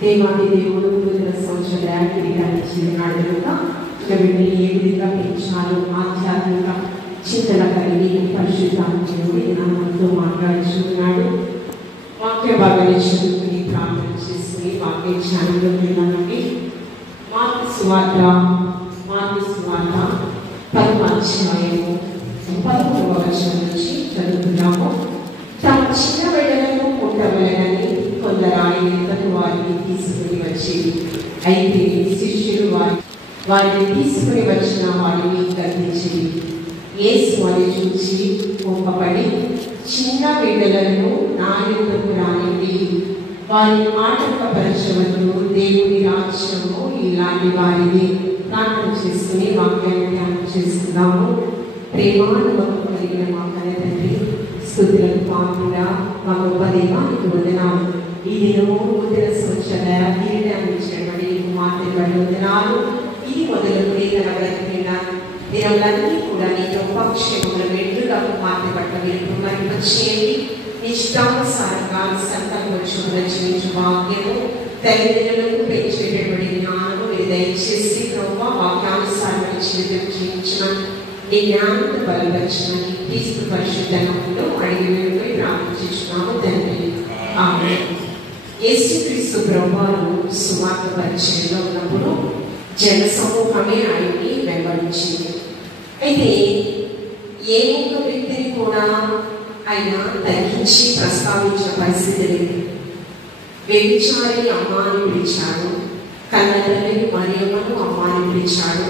దేవాది దేవుడు నూతన సంవత్సరానికి ఇచ్చినాడు కనుక వీటిని ఏ విధంగా పెంచాలో ఆధ్యాత్మిక చింతన కలిగి పరిశుద్ధాత్మకుడు నాతో మాట్లాడుచున్నాడు. వాక్య భాగాన్ని చదువుకుని ప్రార్థన చేసుకుని వాక్య ధ్యానంలో వెళ్ళాలండి. మార్కు సువార్త 10వ అధ్యాయము 11వ వచనం నుంచి చదువుతున్నాము. తమ చిన్న బిడ్డలను పుట్టవలనని కొందరు ఆయన ఎద్దకు వారిని తీసుకుని వచ్చేది. అయితే శిష్యులు వారిని తీసుకుని వచ్చిన వారిని గర్తించేది. యేసు వారిని చూసి కోపపడి, చిన్న బిడ్డలను నా యొద్దకు రానివ్వండి, వారిని ఆటంకపరచవద్దు, దేవుని రాజ్యము ఇలాంటి వారిని. ప్రార్థన చేసుకుని వాక్యాన్ని ధ్యానం చేసుకున్నాము. ప్రేమానుభవం కలిగిన మా తండ్రి, స్తుతులకు పాత్రుడా, మా గొప్ప దేవానికి వందనాలు. ఈ దినము నూతన సంవత్సర దీవెనను ఇచ్చినటువంటి కుమార్తె బట్టి వందనాలు. ఇది మొదలుకొని తన బ్రతికిన దినములన్నీ కూడా నీతో పక్షములు వెంట్రుగా కుమార్తె పట్ల మీరు మరింపచేయండి. నిష్టానుసారంగా సంకల్పంలో జీవించు భాగ్యము తల్లిదండ్రులకు పెంచేటటువంటి జ్ఞానము మీరు దయచేసి ప్రభువా వాక్యానుసారమైన జీవితం జీవించిన నీ జ్ఞానాన్ని బలపరిచిన క్రీస్తు పరిశుద్ధ నామములో అడిగి వేడుకొని ప్రార్థిస్తున్నాము తండ్రి. ఆమేన్. యేసుక్రీస్తు ప్రభువారు సువార్త పరిచయంలో ఉన్నప్పుడు జన సమూహమే ఆయన్ని వెంబడించింది. అయితే ఏ ఒక్క వ్యక్తిని కూడా ఆయన తగ్గించి ప్రస్తావించిన పరిస్థితి లేదు. వ్యభిచారి అమ్మాని పిలిచాడు, కన్నతల్లిని మరియమ్మను అమ్మాని పిలిచాడు.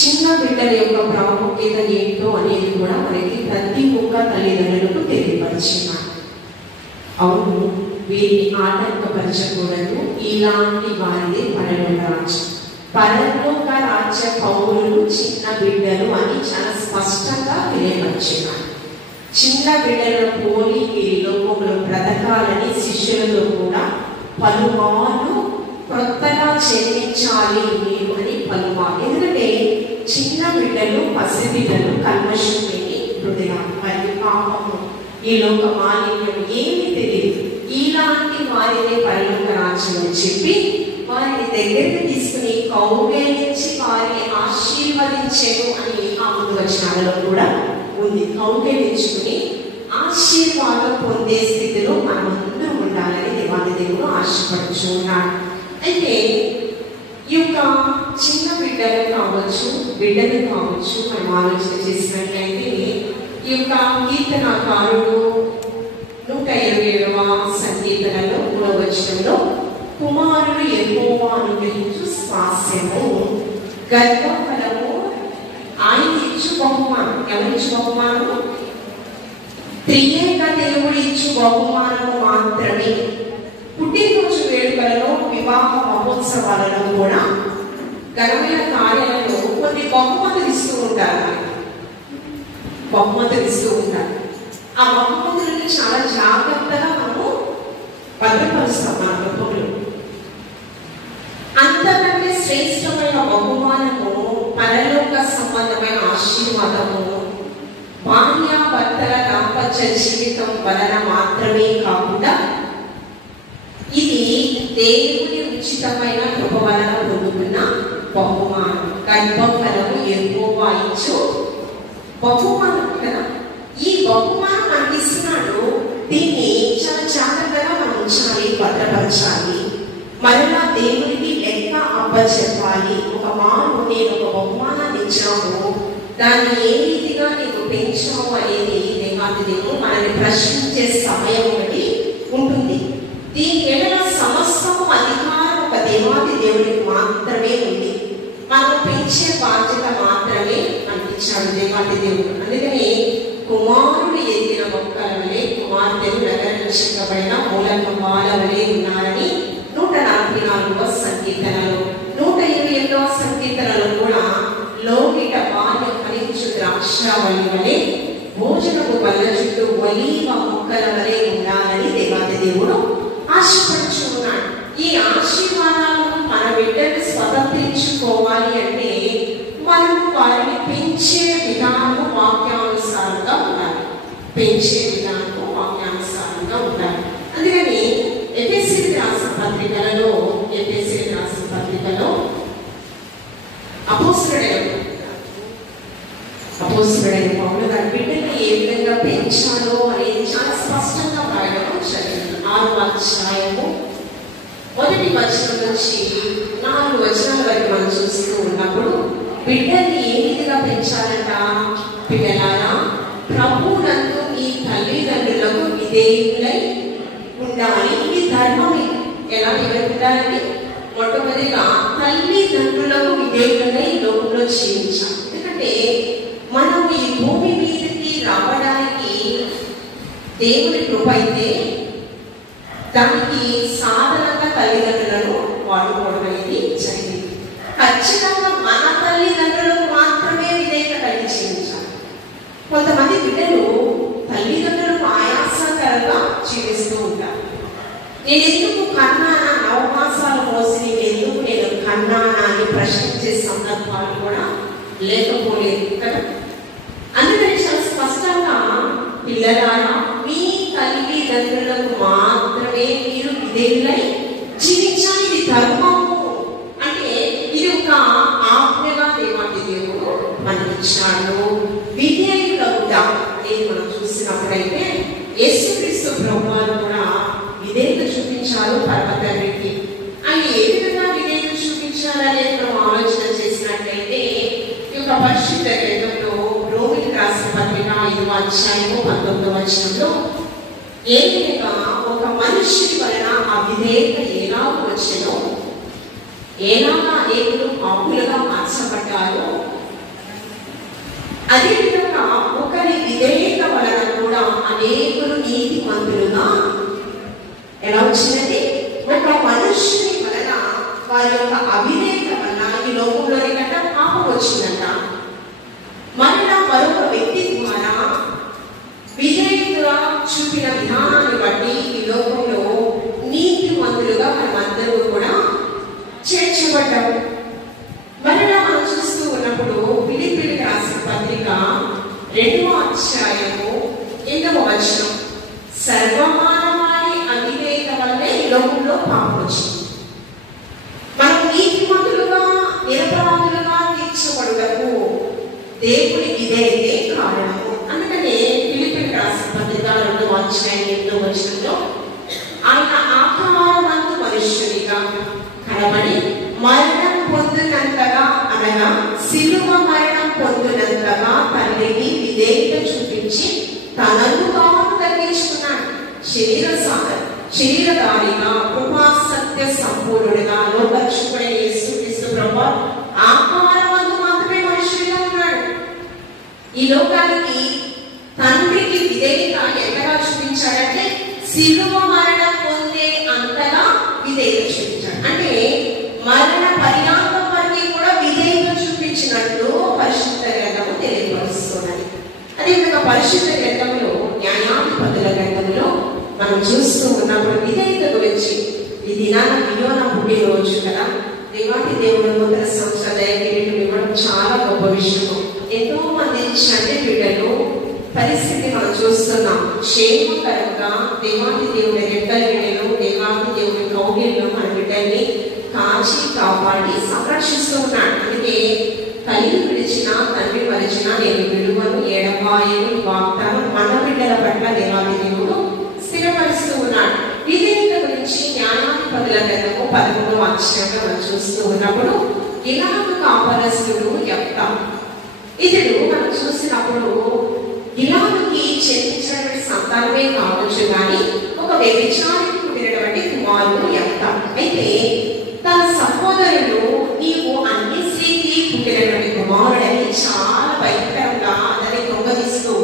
చిన్న బిడ్డల యొక్క ప్రాముఖ్యత ఏంటో అనేది కూడా మనకి ప్రతి ఒక్క తల్లిదండ్రులకు తెలియపరిచినాడు. అవును, వీరిని ఆటంకపరచకూడదు, ఇలాంటి వారిదే పరలోక రాజ్యం. పరలోక రాజ్య పౌరులు చిన్న బిడ్డలు అని చాలా స్పష్టంగా తెలియపరిచినాడు. చిన్న బిడ్డలను పోలి వీరి లోకంలో బ్రతకాలని శిష్యులతో కూడా పలుమార్లు కొత్తగా చెల్లించాలి మీరు అని పలుమార్లు. ఎందుకంటే చిన్న బిడ్డలు పసిబిడ్డలు కల్మషం లేని హృదయాలు, మరి పాపము, ఈ లోక మాలిన్యం ఏమీ తెలియదు. ఇలాంటి వారిని పరలోక రాజ్యం అని చెప్పి వారిని దగ్గరికి తీసుకుని కౌగిలించి వారిని ఆశీర్వదించెను అని ఆ ముందు వచనాలలో కూడా ఉంది. కౌగిలించుకుని ఆశీర్వాదం పొందే స్థితిలో మనం అందరూ ఉండాలని దేవాది దేవుడు ఆశపడుచున్నాడు. అయితే ఈ యొక్క చిన్న బిడ్డలు కావచ్చు, బిడ్డలు కావచ్చు, మనం ఆలోచన చేసినట్లయితే ఈ యొక్క కీర్తనకారుడు 127వ సంకీర్తనలో 3వ వచనంలో కుమారుడు యెహోవా అనుగ్రహించు స్వాస్యము, గర్భఫలము ఆయన ఇచ్చు బహుమానం. ఎవరిచ్చు బహుమానము? త్రియేక దేవుడు ఇచ్చు బహుమానము మాత్రమే. పుట్టినరోజు వేడుకలలో, వివాహ మహోత్సవాలలో కూడా ఘనమైన కార్యాలలో కొన్ని బహుమతులు ఇస్తూ ఉంటారు. బహుమతులు ఇస్తూ ఉంటారు. ఆ బహుమతులని చాలా జాగ్రత్తగా మనము భద్రపరుస్తాం మన గృహంలో. అంతకంటే శ్రేష్టమైన బహుమానము పరలోక సంబంధమైన ఆశీర్వాదము భార్యాభర్తల దాంపత్య జీవితం వలన మాత్రమే కాకుండా ఇది దేవుని ఉచితమైన కృప వలన పొందుకున్న బహుమానం. గర్భఫలము యెహోవా ఇచ్చు బహుమానం కదా. ఈ బహుమానం మనకి ఇస్తున్నాడు. దీన్ని చాలా జాగ్రత్తగా మనం ఉంచాలి, భద్రపరచాలి. మరలా దేవునికి లెక్క అప్పచెప్పాలి. ఒక మారు నేను ఒక బహుమానాన్ని ఇచ్చాము, దాన్ని ఏ రీతిగా నీకు పెంచావు అనేది దేవాది దేవుడు మనల్ని ప్రశ్నించే సమయం ఒకటి ఉంటుంది. దీని వెనుక సమస్తము అధికారం ఒక దేవాది దేవుడికి మాత్రమే ఉంది. మనం పెంచే బాధ్యత మాత్రమే అనిపించాడు దేవాది దేవుడు. అందుకని కుమారుడు ఎదిగిన మొక్కల వలె కుమార్తెలు నగరించబడిన మూలకంబాల వలె ఉన్నారని 144వ సంకీర్తనలో, 128వ సంకీర్తనలో కూడా లోకిట బాల్య ఫలించు ద్రాక్షావళి వలె భోజనపు బల్ల చుట్టూ ఒలీవ మొక్కల వలె ఉండాలని దేవాది దేవుడు ఆశపడుచున్నాడు. ఈ ఆశీర్వాదాలను మన బిడ్డలు స్వతంత్రించుకోవాలి చూడాలి అంటే మనం వారిని పెంచే విధానము వాక్యానుసారంగా ఉండాలి. పెంచే విధానము వాక్యానుసారంగా ఉండాలి. అందుకని ఎఫెసీయులకు రాసిన పత్రికలో అపోస్తలుడైన పౌలు గారి బిడ్డని ఏ విధంగా పెంచాలో అనేది చాలా స్పష్టంగా రాయడం జరిగింది. 6వ అధ్యాయము 1వ వచనం నుంచి 4 వచనాల వరకు మనం చూస్తూ ఉన్నప్పుడు బిడ్డని ఏ విధంగా పెంచాలంట? పిల్లలారా, ప్రభువునందు మీ తల్లిదండ్రులకు విధేయులై ఉండాలి. ఇది ధర్మమే. ఎలా ఉండాలండి? మొట్టమొదటిగా తల్లిదండ్రులకు విధేయులై లోకంలో జీవించాలి. ఎందుకంటే మనం ఈ భూమి మీదకి రావడానికి దేవుని కృప అయితే దానికి సాధనంగా తల్లిదండ్రులను వాడుకోవడం అనేది జరిగింది. ఖచ్చితంగా మన తల్లిదండ్రులకు మాత్రమే విధేయత కలిగి జీవించాలి. కొంతమంది బిడ్డలు తల్లిదండ్రులకు ఆయాసకరంగా జీవిస్తూ ఉంటారు. నేను ఎందుకు కన్నానా, 9 మాసాలు మోసి ఎందుకు నేను కన్నానా అని ప్రశ్నించే సందర్భాలు కూడా లేకపోలేదు కదా. అందుకని చాలా స్పష్టంగా పిల్లలారా, మీ తల్లిదండ్రులకు మాత్రమే మీరు విధేయులై జీవించాలి. ఇది ధర్మము. అంటే ఇది ఒక ఆజ్ఞగా దేవాది దేవుడు మనకిచ్చాడు. విధేయులుగా అనేది మనం చూసినప్పుడైతే యేసుక్రీస్తు ప్రభువారు కూడా విధేయత చూపించారు పరమతండ్రికి. ఆయన ఏ విధంగా విధేయత చూపించాలనేది మనం ఆలోచన చేసినట్లయితే ఈ యొక్క పరిశుద్ధ గ్రంథంలో రోమిలకు రాసిన పత్రిక 5వ అధ్యాయము 19వ వచనంలో ఏ విధంగా ఒక మనుషుని వలన అవిధేయత ఎలాగ వచ్చెనో, ఎలాగా అనేకులు పాపులుగా మార్చబడ్డారో, అదేవిధంగా ఒకరి విధేయత వలన కూడా అనేకులు నీతిమంతులుగా ఎలా వచ్చిందంటే, ఒక మనుషుని వలన వారి యొక్క అవిధేయత వలన ఈ లోకంలోని గట్ట పాపం వచ్చిందంట. మరలా మరొక వ్యక్తి ద్వారా విధేయతగా చూపిన విధానాన్ని బట్టి ఈ లోకంలో నీతిమంతులుగా మనమందరూ కూడా చేర్చబడ్డాము. మరలా మనం చూస్తూ ఉన్నప్పుడు ఫిలిప్పీయులకు రాసిన పత్రిక 2వ అధ్యాయము 8వ వచనం, సర్వమానవాళి అవిధేయత వల్లే ఈ లోకంలో పాపం వచ్చింది. మనం నీతిమంతులుగా నిరపరాధులుగా తీర్చబడుటకు దేవుని విధేయతే కారణము. అందుకనే ఫిలిప్పీయులకు రాసిన పత్రిక 2వ అధ్యాయం 8వ వచనంలో ఆయన ఆకారమందు మనుష్యునిగా కనబడి మరణం పొందినంతగా, అనగా శిలువ మరణం పొందినంతగా తండ్రికి విధేయత చూపించి తనను తాను తగ్గించుకున్నాడు. శరీరధారిగా కృపా సత్య సంపూర్ణుడిగా లోకరక్షకుడైన యేసుక్రీస్తు ప్రభువు ఆకారమందు మాత్రమే మనుషుడిగా ఉన్నాడు. ఈ లోకానికి తండ్రికి విధేయత ఎంతగా చూపించాడంటే శిలువ మరణం పొందే అంతగా విధేయత చూపించాడు. అంటే మరణ పర్యాంతం వరకు కూడా విధేయత చూపించినట్లు పరిశుద్ధ గ్రంథము తెలియపరుస్తున్నది. అదేవిధంగా పరిశుద్ధ గ్రంథంలో న్యాయాధిపతుల గ్రంథంలో మనం చూస్తూ ఉన్నప్పుడు విధేయత గురించి, ఈ దినాన వియోన పుట్టినరోజు కదా, దేవాటి దేవుడు నూతన సంవత్సర దయకిరీటం ఇవ్వడం చాలా గొప్ప విషయం. ఎంతో మంది చంటి బిడ్డలు పరిస్థితి మనం చూస్తున్నాం. క్షేమకరంగా దేవాటి దేవుడి రెక్కల నీడలో, దేవాటి దేవుడి కౌగిల్లో మన బిడ్డల్ని కాచి కాపాడి సంరక్షిస్తూ ఉన్నాడు. అందుకే తల్లి విడిచిన తండ్రి మరిచిన నేను విలువను ఎడబాయని వాగ్దానం మన బిడ్డల పట్ల దేవాది దేవుడు స్థిరపరుస్తూ ఉన్నాడు. విధేయత గురించి న్యాయాధిపతుల గ్రంథము 13వ అధ్యాయంలో మనం చూస్తూ ఉన్నప్పుడు గిలాదు కాపరస్తుడు యెఫ్తా, ఇతడు మనం చూసినప్పుడు గిలాదుకి చెందించినటువంటి సంతానమే కావచ్చు, కానీ ఒక వ్యభిచారికి పుట్టినటువంటి కుమారుడు యెఫ్తా. అయితే తన సహోదరులు నీవు అన్ని స్త్రీకి పుట్టినటువంటి కుమారుడని చాలా భయంకరంగా అతన్ని దొంగలిస్తూ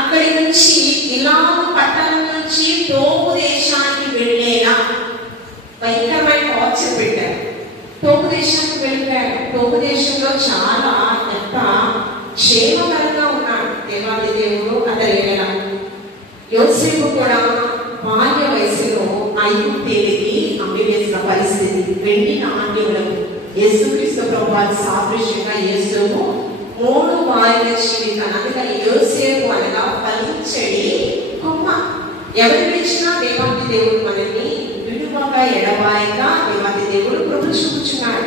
అక్కడి నుంచి గిలాదు పట్టణం నుంచి తోపు దేశానికి వెళ్ళేలా భయంకరమైన టార్చర్ పెట్టారు. తోపు దేశానికి వెళ్ళిపోయాడు. తోపు దేశంలో చాలా ఎంత క్షేమకరంగా ఉన్నాడు దేవాది దేవుడు అతని ఏడల. యోసేపు కూడా బాల్య వయసులో ఐగుప్తుకి అమ్మివేసిన పరిస్థితి. వెండి నాణ్యములకు యేసుక్రీస్తు ప్రభు వారి సాదృశ్యంగా యేసును 3 భార్యల జీవితాన్ని, అందుకని యోసేపు అనగా ఫలించడి కొమ్మ. ఎవరు విడిచినా దేవాతి దేవుడు మనల్ని విడువగా ఎడబాయక దేవాతి దేవుడు కృప చూపుచున్నాడు.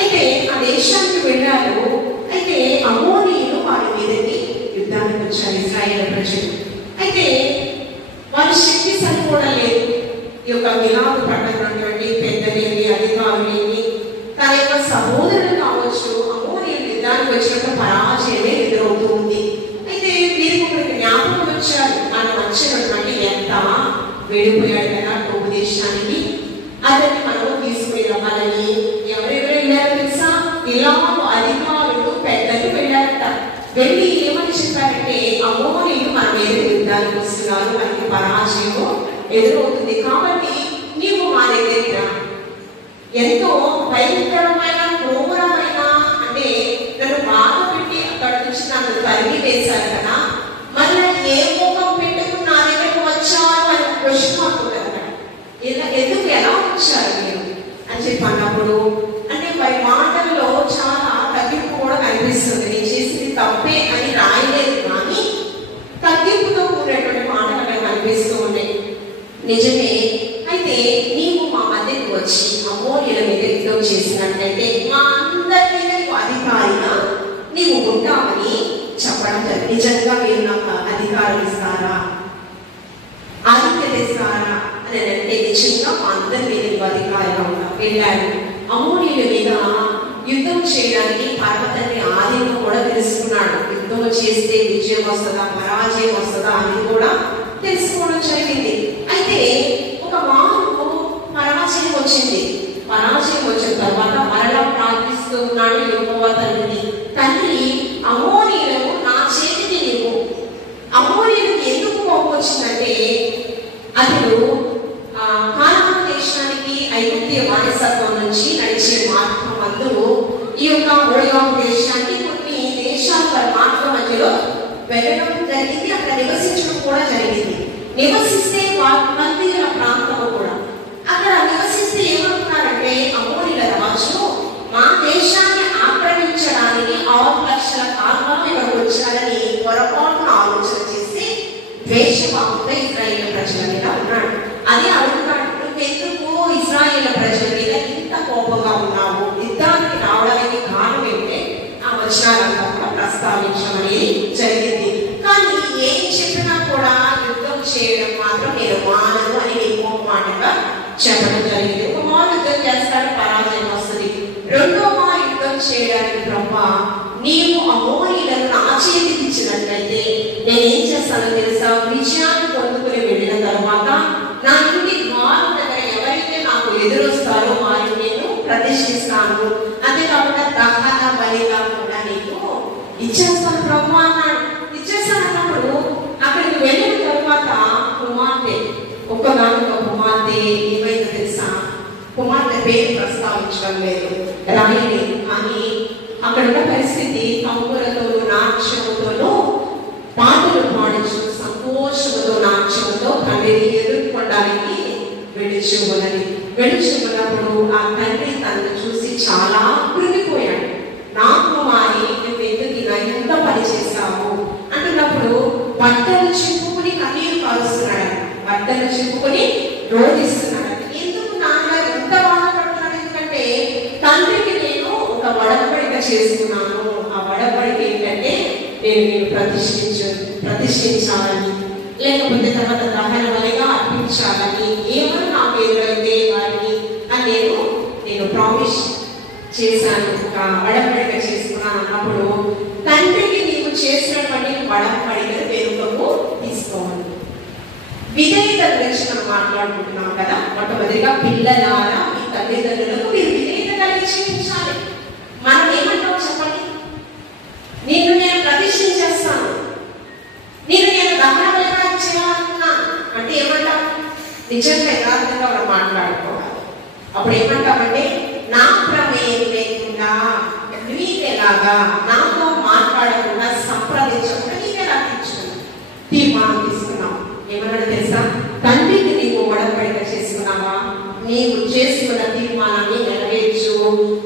అయితే ఆ దేశానికి వెళ్ళారు. అయితే అమోనీయులు వారి మీదకి యుద్ధానికి వచ్చారు ఇశ్రాయేలు ప్రజలు. అయితే వారి శక్తి సరిపోవడం లేదు. ఈ యొక్క గిలాదు పట్టణటువంటి పెద్దలేమి అధికారులేమి తన యొక్క సహోదరులు కావచ్చు అమోనీయులు యుద్ధానికి వచ్చినప్పుడు పరాజయమే ఎదురవుతూ ఉంది. అయితే వీరికి ఒకరికి జ్ఞాపకం వచ్చారు, మనం వచ్చినటువంటి ఎంత వెళ్ళిపోయాడు కదా టోబు దేశానికి, అతన్ని మనము తీసుకుని రమ్మాలని. ఎవరెవరు వెళ్ళారో తెలుసా? గిలాదు అధికారులు పెద్దలు వెళ్ళారట. వెళ్ళి ఏమని చెప్పారంటే, అమోనీయులు మన మీద యుద్ధానికి వస్తున్నారు, మనకి పరాజయము ఎదురవుతుంది, కాబట్టి నీవు మా దగ్గర ఎంతో భయంకరమైన క్రూరమైన అంటే నన్ను బాధ పెట్టి అక్కడ నుంచి నన్ను తరిగి వేశారు కదా, మళ్ళీ ఏ ముఖం పెట్టుకుని నా దగ్గరకు వచ్చారు అని క్వశ్చన్ అవుతుంది అక్కడ. ఎందుకు ఎలా వచ్చారు మీరు అని చెప్పి అన్నప్పుడు అంటే వారి మాటల్లో చాలా తగ్గింపు కూడా కనిపిస్తుంది. నేను చేసింది తప్పే అని రాయలేదు, కానీ తగ్గింపుతో కూడినటువంటి మాటలు అక్కడ కనిపిస్తూ ఉన్నాయి. నిజమే. అయితే నీవు మా మధ్యకు వచ్చి అమోనీయుల మీద యుద్ధం చేసినట్లయితే మా అందరి మీద నీవు అధికారిగా నీవు ఉంటావని చెప్పడం జరిగింది. నిజంగా మీరు నాకు అధికారం ఇస్తారా, ఆధిక్యత ఇస్తారా అని అంటే నిజంగా మా అందరి మీద నీవు అధికారిగా ఉంటావు. వెళ్ళాడు. అమోనీయుల మీద యుద్ధం చేయడానికి పర్వతాన్ని ఆదిలో కూడా తెలుసుకున్నాడు. యుద్ధం చేస్తే విజయం వస్తుందా పరాజయం వస్తుందా అని కూడా తెలుసుకోవడం జరిగింది. అయితే ఒక మార్పు పరాజయం వచ్చింది. పరాజయం వచ్చిన తర్వాత మరలా ప్రార్థిస్తూ ఉన్నాడు యెహోవా తండ్రిని, తండ్రి అమోనీయులను నా చేతికి నీవు. అమోనీయులకు ఎందుకు కోపం వచ్చిందంటే అతడు కానాను దేశానికి ఐగుప్తీయ బానిసత్వం నుంచి నడిచే మార్గం అందులో ఈ యొక్క మోయాబు దేశానికి కొన్ని దేశాల వారి మార్గం మధ్యలో వెళ్ళడం జరిగింది. అక్కడ నివసించడం కూడా జరిగింది. నివసిస్తే మందిర ప్రాంతంలో కూడా అక్కడ నివసిస్తే ఏమంటున్నారంటే అమోనీయుల రాజు మా దేశాన్ని ఆక్రమించడానికి 6 లక్షల కాలంలో ఇక్కడికి వచ్చారని పొరపాటున ఆలోచన చేసి ద్వేషభావంతో ఇశ్రాయేలు ప్రజల మీద ఉన్నాడు. అదే అడుగుతాడు, నువ్వెందుకు ఇశ్రాయేలు ప్రజల మీద ఇంత కోపంగా ఉన్నావు, యుద్ధానికి రావడానికి కారణం ఏంటంటే ఆ వచనాలంతా కూడా ప్రస్తావించడం అనేది జరిగింది. కానీ ఏం చెప్పినా కూడా యుద్ధం చేయడం మాత్రం నేను మానను అని ఎక్కువ మాటగా చెప్పడం జరిగింది. ఒక మారు యుద్ధం చేస్తాడు, పరాజయం వస్తుంది. రెండో మారు యుద్ధం చేయడానికి బ్రహ్మ నీవు అమోనీయులను నా చేతికి ఇచ్చినట్లయితే నేనేం చేస్తానో తెలుసా, విజయాన్ని పొందుకుని వెళ్ళిన తర్వాత నా ఇంటి ద్వారం దగ్గర ఎవరైతే నాకు ఎదురొస్తారో వారిని నేను ప్రతిష్ఠిస్తాను, అంతేకాకుండా దహన బలిగా కూడా నీకు ఇచ్చేస్తాను బ్రహ్మ అన్నాడు. ఇచ్చేస్తాను అన్నప్పుడు అక్కడికి వెళ్ళిన తర్వాత కుమార్తె ఒక్కగానొక కుమార్తె ఏమైందో తెలుసా, కుమార్తె పేరు ప్రస్తావించడం లేదు, రాయలేదు. కానీ అక్కడ ఉన్న పరిస్థితి కంపులతోనూ నాట్యముతోనూ పాటలు పాడుచు సంతోషముతో నాట్యముతో తండ్రిని ఎదుర్కొనడానికి వెడుచున్నప్పుడు ఆ తండ్రి తనను చూసి చాలా కృంగిపోయాడు. నా కుమారి నువ్వు ఎందుకు ఇలా ఇంత పని చేశావు అంటున్నప్పుడు బట్టలు చింపుకుని కన్నీరు కారుస్తున్నాడు, బట్టలు చింపుకుని రోధిస్తున్నాడు. ఎందుకు నాన్నగారు ఇంత బాధపడుతున్నాడు? ఎందుకంటే తండ్రికి నేను ఒక వడబడిక చేసుకున్నాను. ఆ వడబడిక ఏంటంటే నేను ప్రతిష్ఠించాలని, లేకపోతే తర్వాత దహన బలిగా అర్పించాలని, ఏమని నాకు ఎదురైతే వారిని అని నేను ప్రామిస్ చేశాను, ఒక వడబడిక చేసుకున్నాను అన్నప్పుడు తండ్రికి నీవు చేసినటువంటి వడబడికను వెనుకకు తీసుకోవాలి. విధేయత గురించి మనం మాట్లాడుకుంటున్నాం కదా. మొట్టమొదటిగా పిల్లలారా మీ తల్లిదండ్రులకు మీరు విధేయత కలిగి జీవించాలి. మనం ఏమంటాం చెప్పండి, నిన్ను నేను ప్రతిష్ఠించేస్తాను, నేను దహన బలిగా చేయాలనుకున్నా అంటే ఏమంటాం? నిజంగా యథార్థంగా మనం మాట్లాడుకోవాలి. అప్పుడు ఏమంటామంటే నా ప్రమేయం లేకుండా నీకెలాగా, నాతో మాట్లాడకుండా సంప్రదించకుండా నీకెలా తీర్మానం తీసుకున్నావు. ఏమన్నాడు తెలుసా, తండ్రికి నీవు వడబడిక చేసుకున్నావా, నీవు చేసుకున్న తీర్మానాన్ని నెరవేర్చు,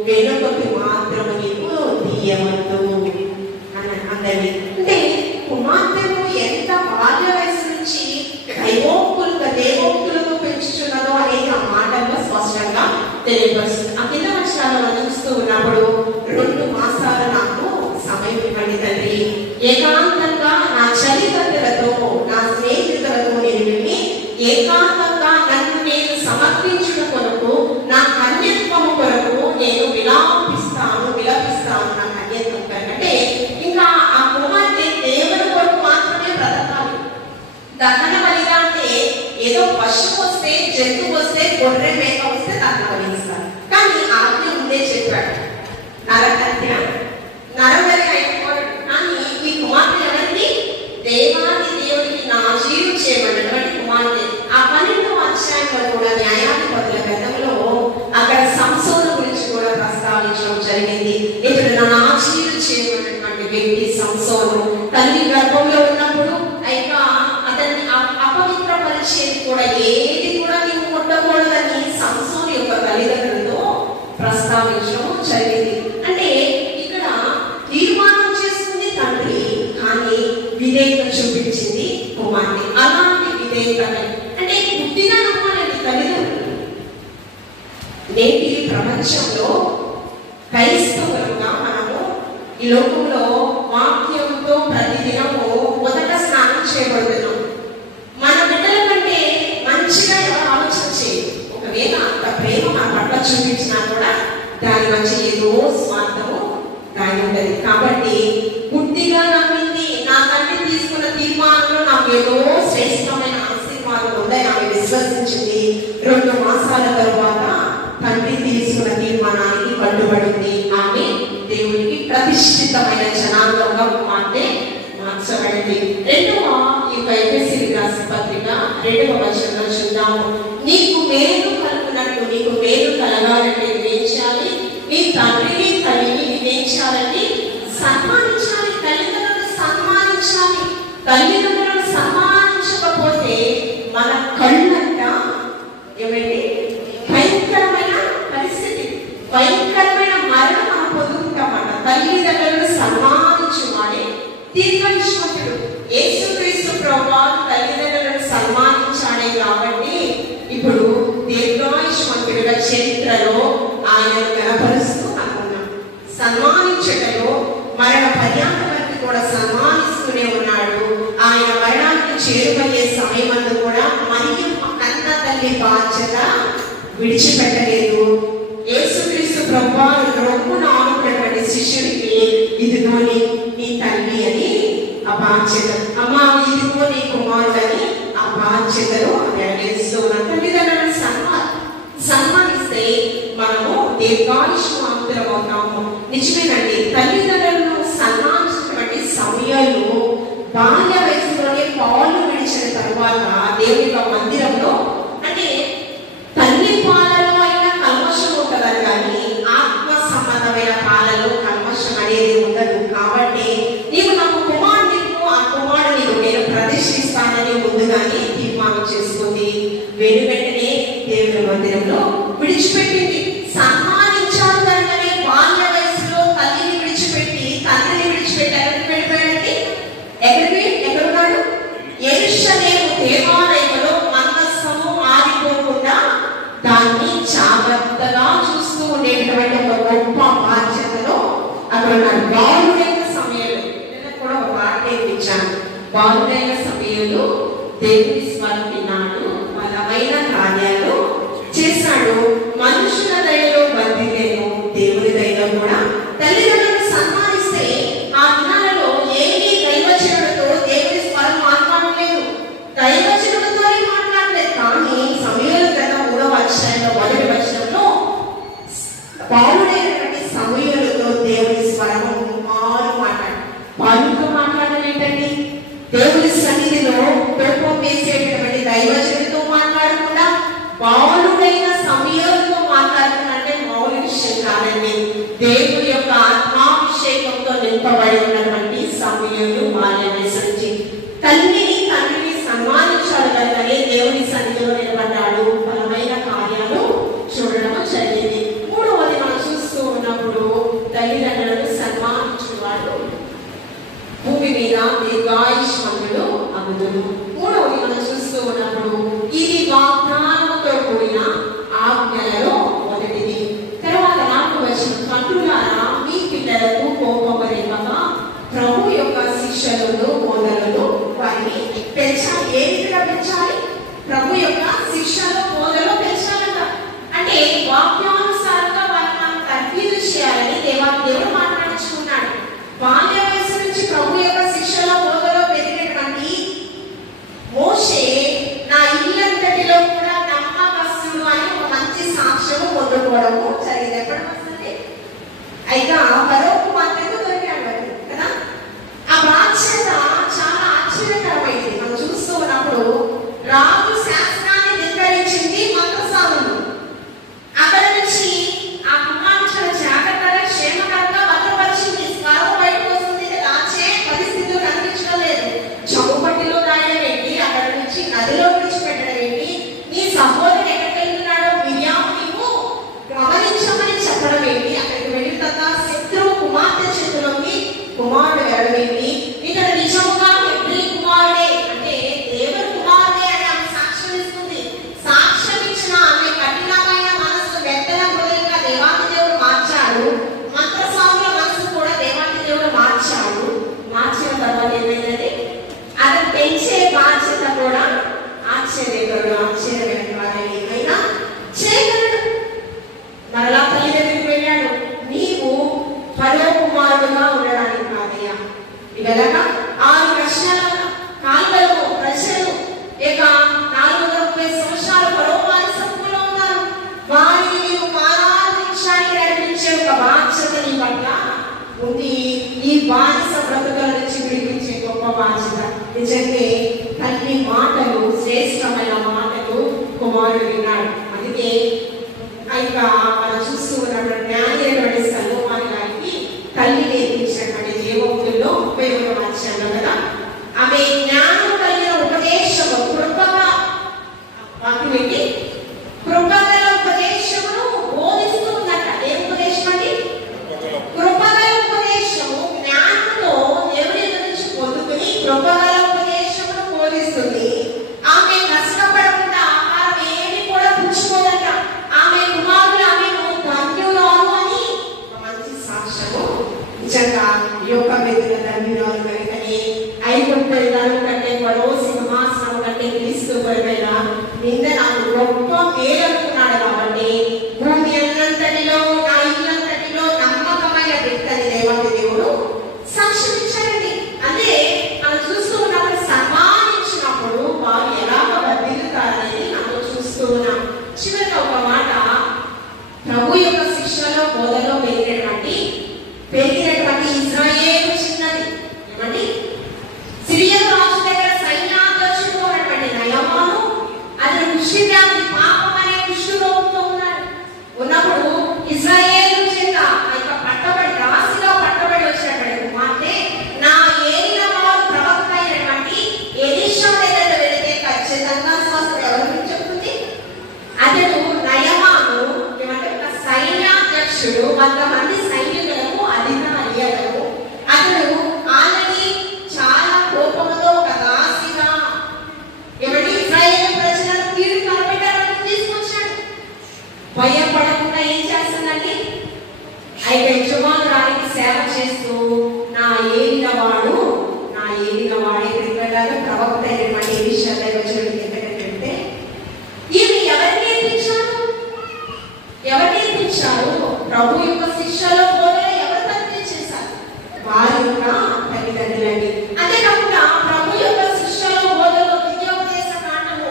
వెనుకకి మాత్రం ఉన్నప్పుడు 2 మాసాలు నాకు సమయం ఇవ్వండి తండ్రి. ఏకాంతంగా నా చలికత్తెలతో నా స్నేహితులతో నేను వెళ్ళి ఏకాంతంగా నన్ను నేను సమర్పించుట కొరకు నా కన్యత్వము కొరకు నేను విలపిస్తాను నా కన్యత్వం కొరకు. అంటే ఇంకా ఆ కుమార్తె దేవుని కొరకు మాత్రమే బ్రతకాలి. దహన బలిగా అంటే ఏదో పశువు వస్తే, జంతువు వస్తే, గొర్రె మేక వస్తే దహన బలిస్తారు. కానీ ఆజ్ఞ ముందే చెప్పాడు, నరబలి అయిపోయాడు. కానీ ఈ కుమార్తె ఎవరికి? దేవాది దేవుడికి నాజీరు చేయబడినటువంటి కుమార్తె. ఆ 12వ అధ్యాయంలో కూడా న్యాయాధిపతుల గ్రంథంలో అక్కడ సంసోను గురించి కూడా ప్రస్తావించడం జరిగింది. ఇక్కడ నాజీరు చేయబడినటువంటి వ్యక్తి సంసోను. తల్లి గర్భంలో ఉన్నప్పుడు అతన్ని అపవిత్రపరిచేది కూడా ఏది కూడా నీవు ముట్టకూడదని సంసోను యొక్క తల్లిదండ్రులతో ప్రస్తావించడం జరిగింది. అంటే ఇక్కడ తీర్మానం చేసుకుంది తండ్రి, కానీ విధేయత చూపించింది కుమార్తె. అలాంటి విధేయత అంటే పుట్టిన నమ్మాలండి తల్లిదండ్రులు. నేటి ప్రపంచంలో క్రైస్తవులుగా మనము ఈ లోకంలో వాక్యంతో ప్రతిదినము మొదట స్నానం చేయబడుతున్నాం. మన బిడ్డల కంటే మంచిగా ఎవరు ఆలోచన చేయరు. ఒకవేళ అంత ప్రేమ మన పట్ల చూపించినా కూడా దాని మధ్య ఏదో స్వార్థము దాని ఉంటది. కాబట్టి పుట్టిగా నమ్మింది, నా తండ్రి తీసుకున్న తీర్మానంలో నాకు ఏదో శ్రేష్టమైన ఆశీర్వాదం ఉందని ఆమె విశ్వసించింది. 2 మాసాల తరువాత తండ్రి తీసుకున్న తీర్మానానికి కట్టుబడింది. ఆమె దేవునికి ప్రతిష్ఠితమైన జనాంగంగా కుమార్తె మార్చబడింది. ఎఫెసీయులకు రాసిన పత్రిక 2వ వచనంలో చూద్దాము. నీకు మేలు కలుగునట్టు నీకు మేలు కలగాలంటే ఏం చేయాలి? నీ తండ్రిని తల్లిని ఏం చేయాలండి? సన్మానించాలి. తల్లిదండ్రులను సన్మానించాలి. తల్లిదండ్రులను సన్మానించకపోతే మన కళ్ళంట ఏమండి భయంకరమైన పరిస్థితి, భయంకరమైన మరణం మనం పొందుకుంటామన్న. తల్లిదండ్రులను సన్మానించువాడే దీర్ఘాయుష్మంతుడు. యేసుక్రీస్తు ప్రభువు తల్లిదండ్రులను సన్మానించాడే కాబట్టి ఇప్పుడు దీర్ఘాయుష్మంతుడిగా చరిత్రలో ఆయనను కనపరుస్తూ అనుకున్నాం. సన్మానించటలో మరణ పర్యాంతవరకు కూడా సన్మానిస్తూనే ఉన్నాడు. ఆయన మరణానికి చేరువయ్యే సమయమందు కూడా మరియమ్మ కన్న తల్లి బాధ్యత విడిచిపెట్టలేదు. యేసుక్రీస్తు ప్రభువు రొమ్మున ఆనుకున్నటువంటి శిష్యుడికి ఇదిగో నీ తల్లి అని ఆ బాధ్యత, అమ్మా ఇదిగో నీ కుమారుడని ఆ బాధ్యతను నెరవేరుస్తూ ఉన్నాం. తల్లిదండ్రులను సన్మానిస్తే మనము దీర్ఘాయుష్మంతులం అవుతాము. నిజమేనండి. తల్లిదండ్రులను సన్మానించినటువంటి సమయాలు బాల్య వయసులోనే పాలు విడిచిన తరువాత దేవుని మందిరంలో అంటే తల్లి పాలలో అయినా కల్మషం ఉంటుందని, కానీ ఆత్మ సంబంధమైన పాలలో కల్మషం అనేది ఉండదు. కాబట్టి నీవు నాకు కుమారుడికు ఆ కుమారుడు నేను ప్రదర్శిస్తానని ముందుగానే తీర్మానం చేసుకుంది. వెంటనే దేవుని మందిరంలో విడిచిపెట్టింది. సన్మానించాడు కనుకనే బాల్య వయసులో తల్లిని విడిచిపెట్టి తండ్రిని విడిచిపెట్టి వెళ్ళిపోయాడండి. ఎక్కడున్నాడు? యెరూషలేము దేవాలయంలో మందస్సము ఆగిపోకుండా దాన్ని జాగ్రత్తగా చూస్తూ ఉండేటటువంటి ఒక గొప్ప బాధ్యతలో అక్కడ ఉన్నాడు. బాలుడైన సమయంలో నేను కూడా ఒక పాట నేర్పించాను. బాలుడైన సమయంలో దేవుని స్వరం విన్నాడు, బలమైన కార్యాలు చేశాడు. మనుషుల దయలో బంధిలేను, దేవుని దయలో కూడా. తల్లిదండ్రులను సన్మానిస్తే ఆ దినాలలో ఏమీ దైవజనుడితో దేవుని స్వరం మాట్లాడలేదు, దైవజనుడితోనే మాట్లాడలేదు. కానీ సమూయేలు గ్రంథం 3వ అధ్యాయంలో 1వ వచనంలో బాలుడైనటువంటి సమూయేలుతో దేవుని స్వరము మాట్లాడు మాట్లాడలేదండి. దేవుని సన్నిధిలో కోపం వేసేటటువంటి దైవజనుడితో మాట్లాడకుండా బాలుడైన సమూయేలుతో మాట్లాడుతున్నట్టే మౌలిక విషయం కాదండి. దేవుని యొక్క ఆత్మాభిషేకంతో నింపబడి ఉన్నటువంటి సమూయేలు బాల్య వయసు నుంచి తల్లిని తండ్రిని సన్మానించాడు కనుకనే దేవుని సన్నిధిలో నిలబడ్డాడు. బలమైన కార్యాలు చూడడం జరిగింది. 3వది మనం చూస్తూ ఉన్నప్పుడు తల్లిదండ్రులను సన్మానించేవాడు భూమి మీద దీర్ఘాయుష్మంతుడు అగుదుడు. 3వది మనం చూస్తూ ఉన్నప్పుడు ఇది వాగ్దానముతో కూడిన ఆజ్ఞలలో మొదటిది. తర్వాత 4వ వచనం కంట్రోల్ పైగా ఫరో కుమార్తెకు దొరికాడు కదా. ఆ బాధ్యత చాలా ఆశ్చర్యకరమైంది. మనం చూస్తూ ఉన్నప్పుడు రాజు శాస్త్రాన్ని ధిక్కరించింది మంత్రసానులు. అక్కడ నుంచి ఆ కుమార్తె చాలా జాగ్రత్తగా క్షేమకరంగా భద్రపరిచింది. ఫరో బయటకు వస్తుంది, దాచే పరిస్థితులు కనిపించడం లేదు. చౌపటిలో రాయడం ఏంటి, అక్కడ నుంచి నదిలో విడిచిపెట్టడం ఏంటి, నీ సహోదరుడు ఎక్కడికి వెళ్తున్నాడో మిరియాము నీవు గమనించమని చెప్పడం ఏంటి, అక్కడికి వెళ్ళిన తర్వాత శత్రువు కుమార్తె చేతిలోకి కుమారుడు వెళ్ళడం ఏంటి, ఇతడు నిజముగా హెబ్రీ కుమారుడే అంటే దేవుని కుమారుడే అని ఆమె సాక్ష్యం ఇస్తుంది. సాక్ష్యం ఇచ్చిన ఆమె కఠినమైన మనసు వెత్తన హృదయంగా దేవాతి దేవుడు మార్చాడు. మంత్రస్వాముల మనసు కూడా దేవాతి దేవుడు మార్చాడు. మార్చిన తర్వాత ఏమైందంటే అతను పెంచే బాధ్యత కూడా ఆశ్చర్యకరుడు, ఆశ్చర్యమైన వారిని ఏమైనా చేయగలడు. మరలా తల్లి దగ్గరికి వెళ్ళాడు, నీవు ఫరో కుమారుడుగా ఉండడానికి కాదయ్యా. ఇవెలాగా 6 లక్షల కాలువలు ప్రజలు ఇక 430 సంవత్సరాలు ఫరో వారసత్వంలో ఉన్నారు. వారిని నీవు కానానికి నడిపించే ఒక బాధ్యత నీ పట్ల ఉంది. ఈ బానిస బ్రతుకుల నుంచి విడిపించే గొప్ప బాధ్యత. నిజంగా తల్లి మాటలు, శ్రేష్టమైన మాటలు కుమారుడు విన్నాడు. అందుకే ఇంకా మనం చూస్తూ ఉన్నప్పుడు జ్ఞాని సలోమాన్ గారికి తల్లి నేర్పించినటువంటి జీవోక్తుల్లో 31వ అధ్యాయంలో కదా, ఆమె జ్ఞానం కలిగిన ఉపదేశము కృపగా వాక్యం ఏంటి, కృపగల ఉపదేశమును బోధిస్తూ ఉందట. ఏ ఉపదేశం అండి? కృపగల ఉపదేశము. జ్ఞానంలో దేవుని నుంచి పొందుకుని కృపగల ఉపదేశమును బోధిస్తుంది. ఆమె కష్టపడకుండా ఆహారం ఏమి కూడా పుచ్చుకోదట. ఆమె కుమారులు ఆమెను ధన్యురాలు అని మంచి సాక్ష్యము. నిజంగా యొక్క మెదిన ధన్యురాలు కనుకనే ఐగుప్తు కంటే మరో సింహాసనం కంటే క్రీస్తు కొరకైనా నిన్న నాకు గొప్ప మేలనుకున్నాడు. కాబట్టి భూమి అన్నంతటిలో నా ఇల్లంతటిలో నమ్మకమైన వ్యక్తిని దేవాతి దేవుడు సాక్ష్యం ఇచ్చారండి. అంటే మనం చూస్తూ ఉన్నప్పుడు సన్మానించినప్పుడు వారు ఎలాగ వర్ధిల్లుతారనేది మనం చూస్తూ ఉన్నాం. చివరిగా ఒక మాట, ప్రభు యొక్క శిక్షణలో బోధలో పెరిగినటువంటి ఇజ్రాయేలు చిన్నది ఏమండి, సిరియా రాజు దగ్గర సైన్యాధ్యక్షుడు ఉన్నటువంటి నయమాను అతను కుష్ఠవ్యాధి పాపం అనే కుష్ఠరోగంతో ఉన్నప్పుడు ఇజ్రాయేలు చేత పట్టబడి రాశిగా పట్టబడి వచ్చినటువంటి కుమార్తె నా ఏలిన వారు ప్రవక్త అయినటువంటి ఎలీషా దగ్గర వెళితే ఖచ్చితంగా స్వస్థత ఎవరికి చెప్తుంది. అతడు నయమాను ఏమంటే ఒక సైన్యాధ్యక్షుడు, 100 మంది సైనికులకు అధికారి. అతడు ఆల్రెడీ చాలా కోపంతో ఒక దాసిగా ఏమంటే ఇజ్రాయేలు ప్రజలను కీడు కనిపెట్టాలని తీసుకొచ్చాడు. భయపడకుండా ఏం చేస్తుందండి, అయితే యజమానురాలికి సేవ చేస్తూ నా ఏలిన వాడు ఎక్కడికి వెళ్ళాలి, ప్రవక్త అయినటువంటి ఎలీషా దైవజనుడి దగ్గరికి వెళ్తే ఈమె ఎవరు నేర్పించారు? ప్రభు యొక్క శిక్షలో బోధన ఎవరు తగ్గి చేశారు? వారి యొక్క తల్లిదండ్రులండి. అంతేకాకుండా ప్రభు యొక్క శిక్షలో బోధనలో ద్వితీయోపదేశ కాండము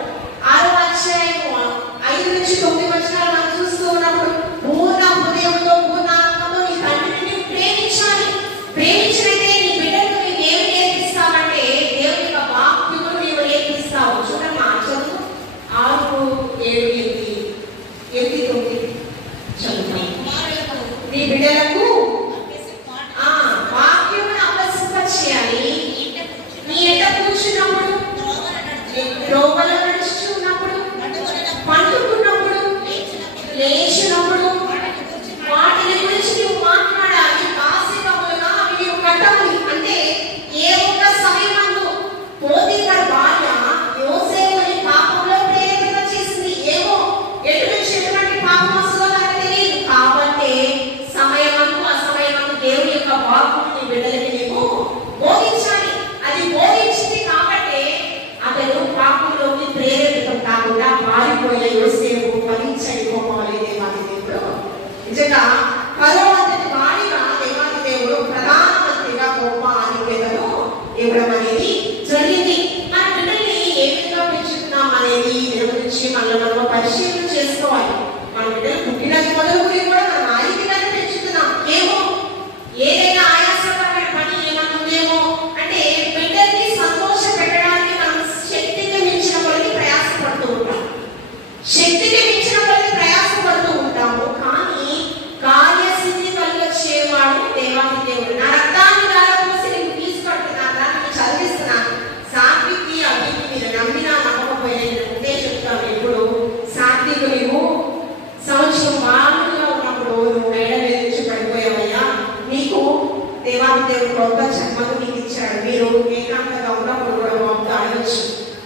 6వ అధ్యాయము 5 నుంచి 9 వచనాలు మనం చూస్తూ ఉన్నప్పుడు పూర్ణ హృదయంతో పూర్ణ ఆత్మతో నీ తండ్రిని ప్రేమించాలి. ప్రేమించినట్టే నీ బిడ్డకు నీవు ఏమి నేర్పిస్తావంటే దేవుని యొక్క వాక్యమును నీవు నేర్పిస్తావు. చూడండి ఆ చదువు 6, 7, 8, 9 చదువు. నీ బిడ్డలకు వాక్యమును అభ్యసింపచేయాలి. నీ ఎంట కూర్చున్నప్పుడు, త్రోవలో నడుచున్నప్పుడు, పండుకున్నప్పుడు, లేచినప్పుడు వాటిని గురించి నువ్వు మాట్లాడాలి. మాసికములుగా అవి నీవు కట్టాలి. అంటే ఏ ఒక్క సమయమందు పోతీఫర్ భార్య యోసేపుని పాపంలో ప్రేరేపణ చేసింది. ఏమో ఎటు నుంచి ఎటువంటి పాపం వస్తుందో నాకు తెలియదు. కాబట్టి సమయమందు అసమయమందు దేవుని యొక్క వాక్కును నీ బిడ్డలకి నీవు బోధించాలి. అది బోధించింది కాబట్టి అతను పాపంలోకి ప్రేరేపితం కాకుండా పారిపోయే యోసేపు ఫలించని కోపమనే దేవాది దేవుడు. నిజంగా ఫరో అంతటి వాడిగా దేవాది దేవుడు ప్రధానమంత్రిగా గొప్ప ఆధిక్యతను ఇవ్వడం అనేది జరిగింది. మన బిడ్డల్ని ఏ విధంగా పెంచుతున్నాం అనేది గురించి మనం పరిశీలన చేసుకోవాలి. మన బిడ్డలు పుట్టినది మొదలుగురి కూడా మనం ఆ రీతిగానే పెంచుతున్నాం. ఏమో దేవాది దేవుడు కొత్త జన్మను మీకు ఇచ్చాడు. మీరు ఏకాంతంగా ఉన్నప్పుడు కూడా బాబుతో అడగచ్చు.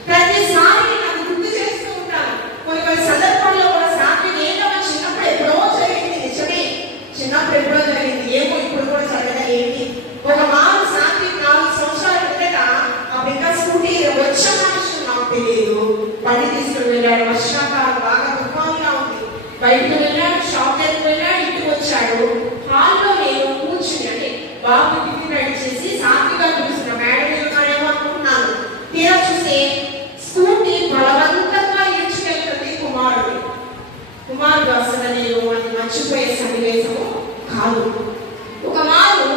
ప్రతిసారి నాకు గుర్తు చేస్తూ ఉంటాను. కొన్ని సందర్భాల్లో కూడా సాత్విక ఏంటో చిన్నప్పుడు ఎప్పుడో జరిగింది, నిజమే చిన్నప్పుడు ఎప్పుడో జరిగింది, ఏమో ఇప్పుడు కూడా జరగదా ఏంటి. ఒక మారు సాత్విక 4 సంవత్సరాల కిందట ఆ బిడ్డ స్కూటీ వచ్చే మనుషులు నాకు తెలియదు, బండి తీసుకుని వెళ్ళాడు. వర్షాకాలం బాగా తుఫానుగా ఉంది. బయటకు వెళ్ళాడు, షాప్ దగ్గరికి వెళ్ళాడు, ఇంటికి వచ్చాడు. హాల్లో నేను కూర్చుని అంటే బాబు టిఫిన్ రెడీ చేసి సాత్విగా చూసిన మేడం వెళ్తానేమో అనుకుంటున్నాను. తీరా చూస్తే స్కూటీ బలవంతంగా ఈడ్చుకెళ్తుంది కుమారుడు అసలు నేను అది మర్చిపోయే సన్నివేశము కాదు. ఒక మారు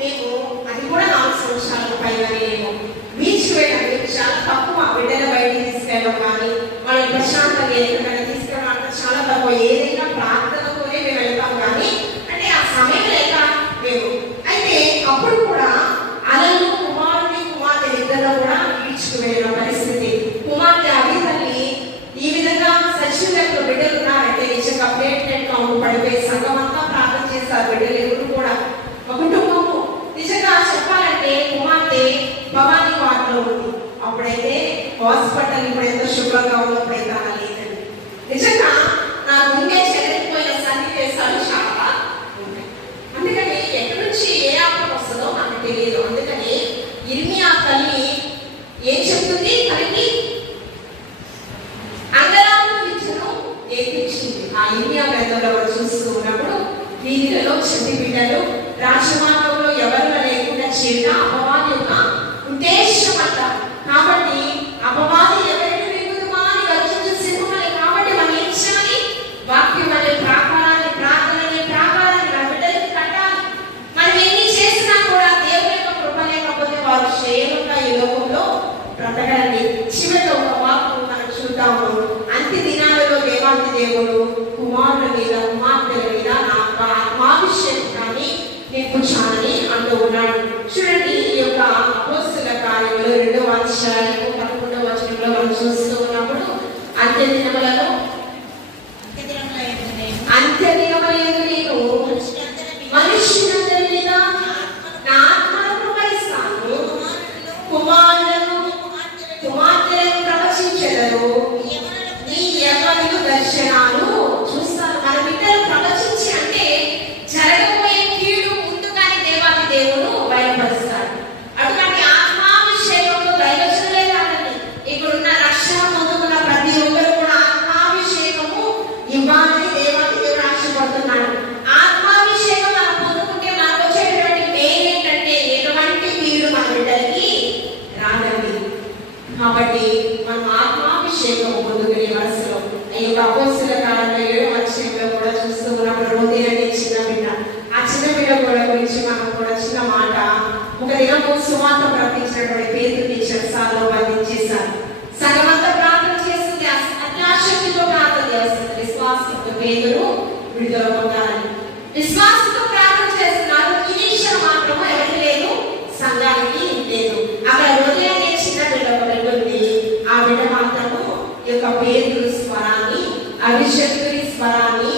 మేము అది కూడా 4 సంవత్సరాల పైగా నేను బీచ్కి వెళ్ళాను. చాలా తక్కువ బిడ్డల బయటికి తీసుకెళ్ళడం కానీ వాళ్ళని ప్రశాంతంగా ఎక్కడికైనా తీసుకెళ్ళడం అంతా చాలా తక్కువ. ఏదైనా ప్రార్థనతోనే మేము వెళ్తాం కానీ అంటే ఆ సమయం లేక మేము అయితే అప్పుడు కూడా అలలు కుమార్తె ఇద్దరు కూడా బీచ్కి వెళ్ళిన పరిస్థితి. కుమార్తె అవి తల్లి ఈ విధంగా సచివులకు బిడ్డలు ఉన్నారంటే నిజంగా ప్లేట్లెట్ కౌంట్ పడిపోయి సంఘం అంతా ప్రార్థన చేస్తారు. బిడ్డలు ఎవరు కూడా మా కుటుంబము నిజంగా చెప్పాలంటే కుమార్తె భవానీ వార్డులో ఉంది. అప్పుడైతే హాస్పిటల్ ఇప్పుడైతే శుభ్రంగా ఉన్నప్పుడైతే అలా లేదండి. నిజంగా నాకు ముందే చెల్లిపోయిన సన్నివేశాలు చాలా ఉంటాయి. అందుకని ఎక్కడి నుంచి ఏ ఆపద వస్తుందో నాకు తెలియదు. అందుకని ఇర్మియా తల్లి ఏం చెప్తుంది, తల్లికి అంగలాంటి విద్యను నేర్పించింది. ఆ ఇర్మియా గ్రంథంలో చూస్తూ ఉన్నప్పుడు వీధిలో చెంది బిడ్డలు రాజమార్గంలో ఎవరు లేకుండా చేయడం అపవాది యొక్క ఉద్దేశం అంట. కాబట్టి అపవాది ఎవరిని విరుగుమా అని గర్జించు సింహమని. కాబట్టి మనం ఏం చేయాలి, వాక్యం అనే ప్రాకారాన్ని ప్రార్థనని నా బిడ్డలకి కట్టాలి. మనం ఎన్ని చేసినా కూడా దేవుని యొక్క కృప లేకపోతే వారు క్షేమంగా ఈ లోకంలో బ్రతకడండి. చివరిలో ఒక వాక్యం మనం చూద్దాము. అంత్య దినాలలో దేవాది దేవుడు కుమారుల మీద కుమార్తెల మీద నా ఆత్మాభిషేకాన్ని నేర్పుచానని అంటూ ఉన్నాడు. చూడండి, ఈ యొక్క అపోస్తల కార్యములు 2వ అధ్యాయము 11వ వచనంలో మనం చూస్తూ ఉన్నప్పుడు అంత్య దినములలో నేను మనుష్యులందరి మీద నా ఆత్మను కుమ్మరిస్తాను, కుమారులను కుమార్తెలను ప్రవచించెదరు, నీ యవ్వనులు దర్శనాలు చూస్తారు. మన బిడ్డలు ప్రవచించి అంటే జరగబోయే కీడు ముందుగానే దేవాది దేవుడు బయలుపరుస్తాడు. అటువంటి ఆత్మాభిషేకంలో దైవజనులే కాదండి, ఇక్కడున్న రక్షణ పొందుకున్న ప్రతి ఒక్కరు కూడా ఆత్మాభిషేకము ఇవ్వాలని దేవాది దేవుడు ఆశపడుతున్నాడు. ఆత్మాభిషేకం మనం పొందుకుంటే మనకు వచ్చేటువంటి మెయిన్ ఏంటంటే ఎటువంటి కీడు మన బిడ్డలకి రాదండి. కాబట్టి మనం ఆత్మాభిషేకం పొందుకునే వరుసలో ఈ యొక్క అపోస్తల కాలంలో 7వ అధ్యాయంలో కూడా చూస్తూ ఉన్నప్పుడు రోదే అనే చిన్న బిడ్డ, ఆ చిన్న బిడ్డ కూడా గురించి మనం కూడా చిన్న మాట. ఒక దినము సువార్త ప్రకటించినటువంటి పేతురుని చెరసాలలో బంధించేశారు. సగమంతా ప్రార్థన చేస్తుంది, అత్యాశక్తితో ప్రార్థన చేస్తుంది. విశ్వాసంతో పేతురు విడుదల పొందాలని విశ్వాసంతో ప్రార్థన చేస్తున్నారు. ఈ విషయం మాత్రం ఎవరికి లేదు, సంఘానికి లేదు. అక్కడ రోదే అనే చిన్న బిడ్డ ఒకటి ఉంది. ఆ బిడ్డ మాత్రము ఈ యొక్క పేతురు స్వరాన్ని, అభిషేకుని స్వరాన్ని,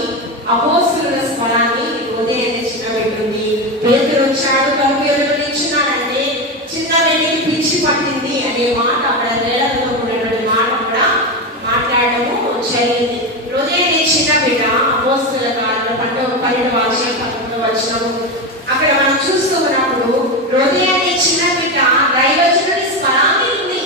అపోస్తలుల స్వరాన్ని ఉదయం చిన్న పెట్టింది. పేతురు వచ్చాడు, కలుపు ఎరుగు నిల్చున్నాడంటే చిన్న వెండికి పిచ్చి పట్టింది అనే మాట అక్కడ నేలతో ఉన్నటువంటి మాట కూడా మాట్లాడటము జరిగింది. ఉదయం చిన్న బిడ్డ అపోస్తలుల కాలంలో 12వ అధ్యాయం 11వ వచనము అక్కడ మనం చూస్తూ ఉన్నప్పుడు హృదయాన్ని చిన్న బిడ్డ దైవజనుడి స్వరాన్ని ఉంది.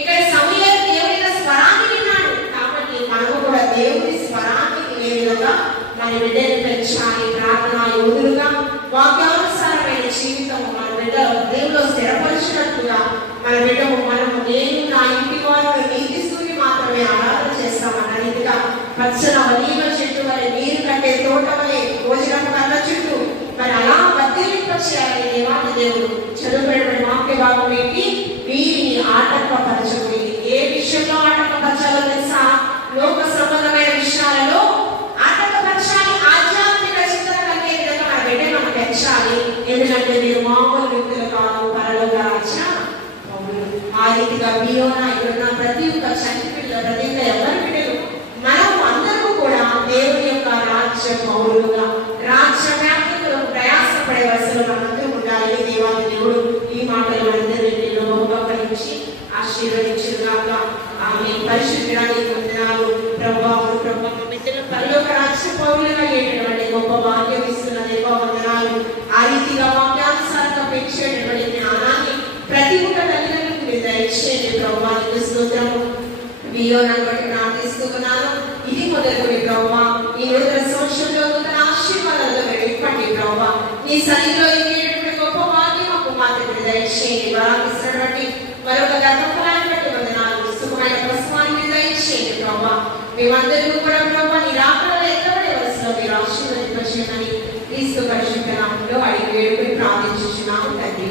ఇక్కడ సమూయేలు దేవుని స్వరాన్ని విన్నాడు. కాబట్టి మనము కూడా దేవుని స్వరాన్ని వినే విధంగా మన బిడ్డను పెంచాలి. ప్రార్థనా యోధులుగా వాక్యానుసారమైన జీవితం మన బిడ్డ దేవులో స్థిరపరిచినట్టుగా మన బిడ్డము మనము నేను నా ఇంటి వారు నీతి సూర్యుని మాత్రమే ఆరాధన చేస్తామన్న రీతిగా పచ్చన వలీవ చెట్టు వలె నీరు కట్టే తోట వలె భోజనం కన్న చుట్టూ మరి అలా వర్ధిల్లింపచేయాలని దేవాది దేవుడు చదువుబడిన వాక్య భాగం ఏంటి, వీరిని ఆటంకపరచండి. ఏ విషయంలో ఆటంకపరచాలో తెలుసా, లోక సంబంధమైన విషయాలలో ఆటంకపరచాలి. ఆధ్యాత్మిక చింతన కలిగే విధంగా మన బిడ్డ మనం పెంచాలి. ఎందుకంటే మీరు మామూలు వ్యక్తులు కాదు, పరలోక రాజ్య పౌరులు. ఆ రీతిగా మీలోన ఇక్కడున్న ప్రతి ఒక్క చంటి బిడ్డ, ప్రతి ఒక్క ఎవరి బిడ్డలు మనం అందరూ కూడా దేవుని యొక్క రాజ్య పౌరులుగా రాజ్య వ్యాప్తులకు ప్రయాసపడే వరుసలో మనందరూ ఉండాలి. ఉండాలని దేవాది దేవుడు ఈ మాటలు అందరిలో బహుగా కలిగించి ఆశీర్వదించుగాక. ఆమె పరిశుద్ధుడానికి వందనాలు ప్రభా. ప్రభా మిత్రులు పరలోక రాజ్య పౌరులుగా అయ్యేటటువంటి గొప్ప భాగ్యం ఇస్తున్న దేవా వందనాలు. ఆ రీతిగా వాక్యానుసారంగా పెంచేటటువంటి జ్ఞానాన్ని ప్రతి ఒక్క తల్లిదండ్రులకు మీరు దయచేయండి ప్రభా. నీకు స్తోత్రము. వీయోనాన్ని బట్టి ప్రార్థిస్తున్నాను. ఇది మొదలుకొని ప్రభా ఈ నూతన సంవత్సరంలో నూతన ఆశీర్వాదాలతో నింపండి ప్రభా. నీ సన్నిధిలో ఎక్కేటటువంటి గొప్ప భాగ్యం మాకు మాత్రమే దయచేయండి. వరాలిస్తున్నటువంటి మరొక గర్భఫలాన్ని బట్టి వందనాలు. సుఖమైన ప్రసవాన్ని దయచేయండి ప్రభా. మేమందరూ కూడా ప్రభా నీ రాకడలో ఎక్కబడే వరుసలో మీరు ఆశీర్వదించమని క్రీస్తు పరిశుద్ధ నామములో అడిగి వేడుకొని ప్రార్థించుచున్నాము తండ్రి.